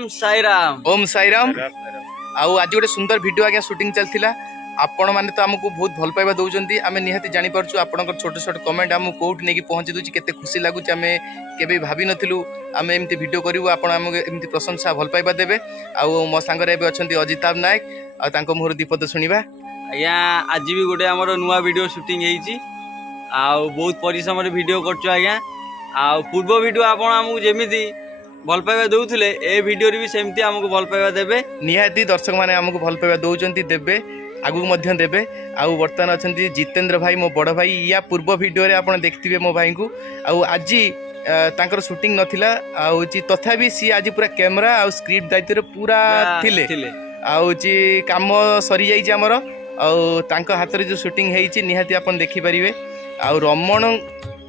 ओम साई राम आउ आज गोटे सुंदर वीडियो आज्ञा शूटिंग चलता आपण मैंने तो आमको बहुत भल पाइबा दौरान आम निहाती जापर आपण छोट छोट कमेंट आमको कौट नहीं पहुँची दूसरी केते खुशी लगुच आम के भावी नथिलु आम एमती वीडियो करूँ आपण एमती प्रशंसा भल पाइबा देवे आउ मो सांगरे अच्छा अजिताभ नायक आउ मुहर दीपद शुणा आज्ञा आज भी गोटे आमर नुआ वीडियो शूटिंग होती बहुत परिश्रम वीडियो कर आज्ञा पूर्व वीडियो आपण आमको जमी भल पाइबा दौले ए वीडियो भी सेमती आमको भल पाइबा देवे निहाती दर्शक मैंने आमको भल पाइबा दौरान देवे आगू मध्य देवे आउ बर्तमान अच्छा जितेंद्र भाई मो बड़ भाई या पूर्व वीडियो रे आपण देखिथिबे मो भाई को आउ आज तांकर शूटिंग नथिला आउ तथापि सी आज पूरा कैमरा आउ स्क्रिप्ट दायित्व रे पूरा थिले आउ काम सरी जाइए आमर आउ तांको हाथ रे जो शूटिंग हेइची निहाती आपण देखि परिबे आउ रमण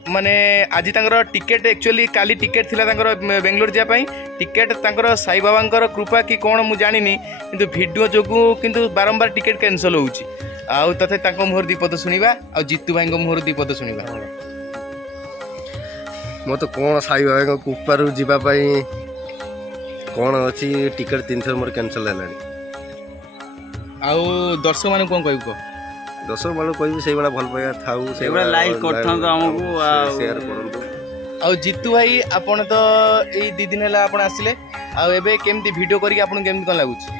माने आज तांकर टिकेट एक्चुअली काली टिकेट थिला तांकर बेंगलोर जापाई टिकेट तांकर साई बाबांकर कृपा कि कोन मु जानिनी किंतु वीडियो जोगु किंतु बारंबार टिकेट कैंसल होउची आउ तथे तांको मोहर दीपद सुनिबा आउ जितू भाई को मोहर दीपद सुनिबा मो तो कौन साई बाबा कृपारू जीवा पाई कौन अच्छी टिकेट 3 थर मोर कैंसल है आउ दर्शक माने कोन कहू दर्शक मान कह से भल पाइबा थाऊ से लाइक करथां आमको शेयर करंतु आउ जितू भाई आपण तो एई 2 दिन हला आपण आसिले आउ एबे केमती वीडियो करी आपण केमती कोन लागुची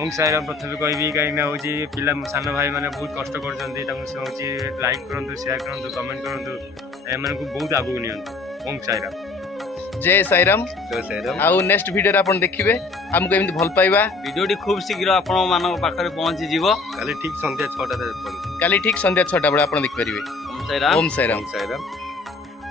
ओम साई राम प्रथम कहबी कहीं होची पिला सान भाई माने बहुत कष्ट करछन्ती ताकू से होची लाइक करंतु शेयर करंतु कमेंट करंतु एमान को बहुत आगु नियंतु ओम साई राम जय साई राम आउ नेक्स्ट वीडियो रे आपण देखिबे हमको एमती भल पाइबा वीडियोटी खूब शीघ्र आपण मानक पाखरे पहुंची जीवो काली ठीक संध्या 6टा रे काली ठीक संध्या 6टा बळे आपण देख परिबे ओम साई राम ओम साई राम साई राम